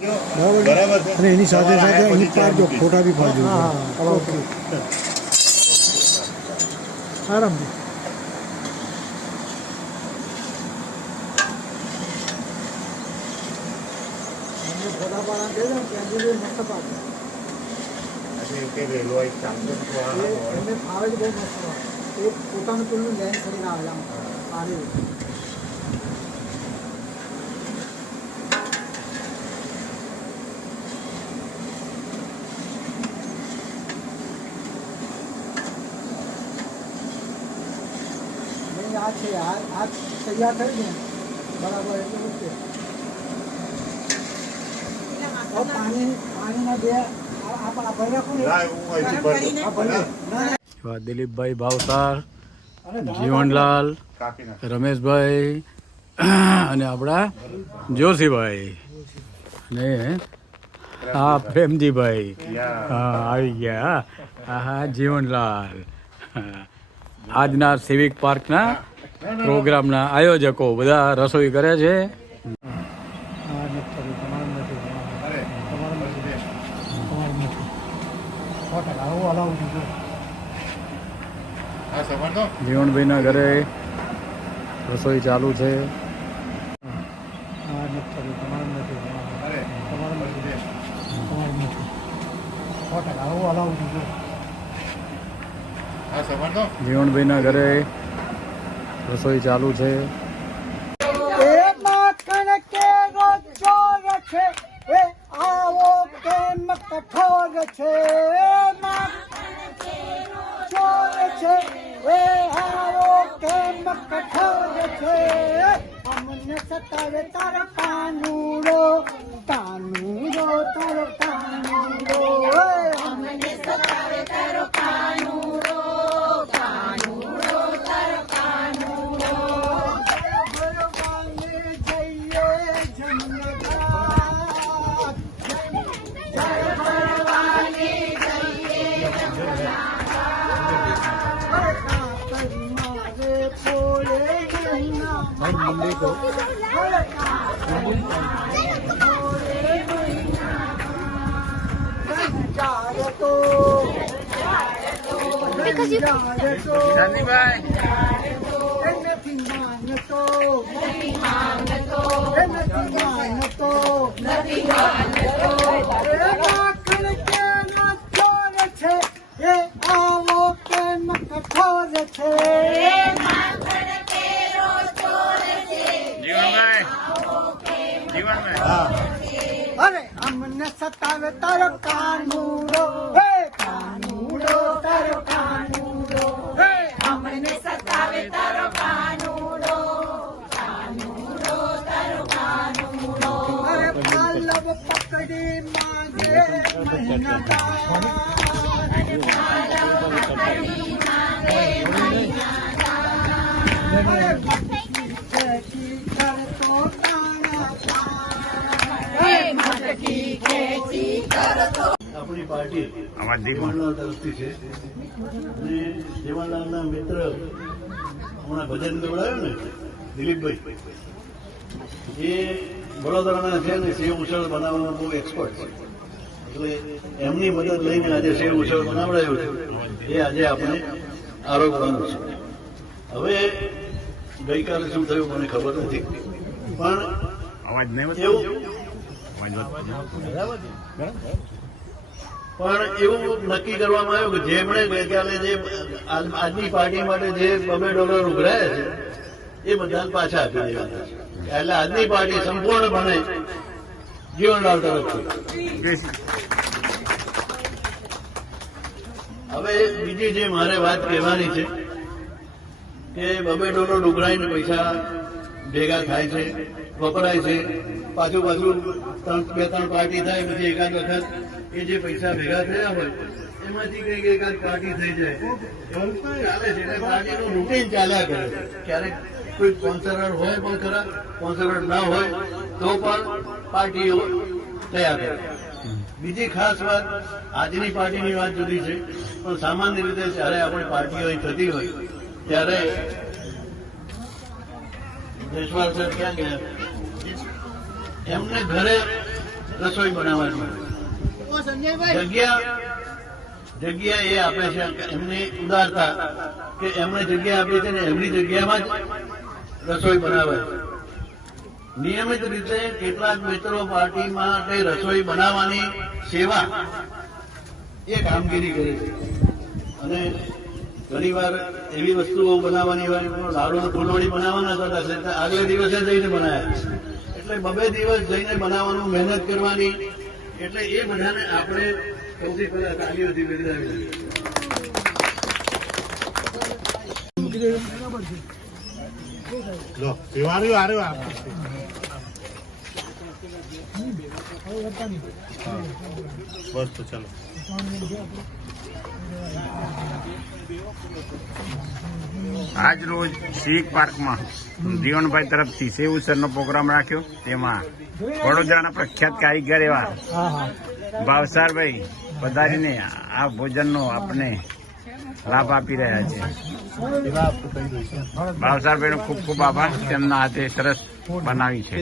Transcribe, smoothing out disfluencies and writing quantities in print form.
બરાબર અને એની સાથે સાથે અહીં પાડજો, ફોટા બી પાડજો. ઓકે, આરામથી. ફોટા પાડા દે ને ત્યાં મસ્ત પાડે. એમને ફાવે જ બહુ મસ્ત પાડે. એ પોતાનું પેલું લેન્સ કરીને આવે આમ સારી રીતે. આ છે આ તૈયાર થઈ ને બરાબર એટલું છે. પાણીના બે દિલીપભાઈ ભાવસાર, જીવનલાલ, રમેશભાઈ અને આપણા જોશીભાઈ અને હા પ્રેમજીભાઈ આવી ગયા. હા જીવનલાલ આજના સિવિક પાર્કના પ્રોગ્રામના આયોજકો બધા રસોઈ કરે છે. જીવનભાઈના ઘરે રસોઈ ચાલુ છે. જીવનભાઈના ઘરે રસોઈ ચાલુ છે. અમને સતાવે તારો કાનુડો, કાનુડો તારો કાનુડો, અમને સતાવે તારો કાનુડો, કાનુડો તારો કાનુડો. ભગવાને જઈએ જમનાથ, જય ભગવાને જઈએ અરે અમને સતાવે તારો કાનુડો, હે કાનુડો તારો કાનુડો, હે અમને સતાવે તારો કાનુડો, કાનુડો તારો કાનુડો. અરે પાલવ પકડી માંગે મહિનાદાર, અરે પાલવ પકડી માંગે મહિનાદાર. અરે ભક્તિ કરતો આપણી પાર્ટી દેવાનલાલ તરફથી છે અને દેવાનલાલના મિત્ર હમણાં ભજન ગવડાવ્યું ને દિલીપભાઈ, એ વડોદરાના છે ને સેવ ઉસળ બનાવવામાં બહુ એક્સપર્ટ છે. એટલે એમની મદદ લઈને આજે સેવ ઉસળ બનાવડાયું છે. એ આજે આપણે આરોગવાનું છે. હવે ગઈકાલે શું થયું મને ખબર નથી, પણ એવું નક્કી કરવામાં આવ્યું કે જેમણે ગઈકાલે જે આજની પાર્ટી માટે જે $2 ઉઘરાયા છે એ બધા પાછા આપી દેવાના છે. એટલે આજની પાર્ટી સંપૂર્ણપણે જીવનલાલ તરફથી. હવે બીજી જે મારે વાત કહેવાની છે કે $2 ઉઘરાઈને પૈસા ભેગા થાય છે, વપરાય છે, પાછું 2-3 પાર્ટી થાય, પછી એકાદ વખત એ જે પૈસા ભેગા થયા હોય એમાંથી કઈક એકાદ પાર્ટી થઈ જાય એવું ચાલે છે. એટલે પાર્ટીનું રૂટીન ચાલ્યા કરે. ક્યારેક કોઈ સ્પોન્સરર હોય પણ ખરા, સ્પોન્સરર ના હોય તો પણ પાર્ટીઓ થયા કરે. બીજી ખાસ વાત, આજની પાર્ટીની વાત જુદી છે, પણ સામાન્ય રીતે જ્યારે આપણી પાર્ટીઓ થતી હોય ત્યારે જયસ્વાલ સાહેબ ક્યાં ગયા, એમને ઘરે રસોઈ બનાવવાની જગ્યા એ આપે છે એમની ઉદારતા કે એમણે જગ્યા આપી છે ને એમની જગ્યામાં જ રસોઈ બનાવે છે. નિયમિત રીતે કેટલાક મિત્રો પાર્ટી માટે રસોઈ બનાવવાની સેવા એ કામગીરી કરે છે અને ઘણી વાર એવી વસ્તુઓ બનાવવાની હોય લાડુ ફૂલવડી બનાવવાના હતા આગલે દિવસે જઈને બનાવ્યા એટલે 2 દિવસ જઈને બનાવવાનું મહેનત કરવાની એટલે એ બધાને આપણે સૌથી પહેલા તાળીઓથી બિરદાવી બસ તો ચાલો. આજ રોજ સિવિક પાર્કમાં જીવનભાઈ તરફથી સેવ ઉછેરનો પ્રોગ્રામ રાખ્યો. તેમાં વડોદરાના પ્રખ્યાત કારીગર એવા ભાવસારભાઈ પધારીને આ ભોજનનો આપણે લાભ આપી રહ્યા છે. ભાવસારભાઈનો ખૂબ ખૂબ આભાર. તેમના હાથે સરસ બનાવી છે.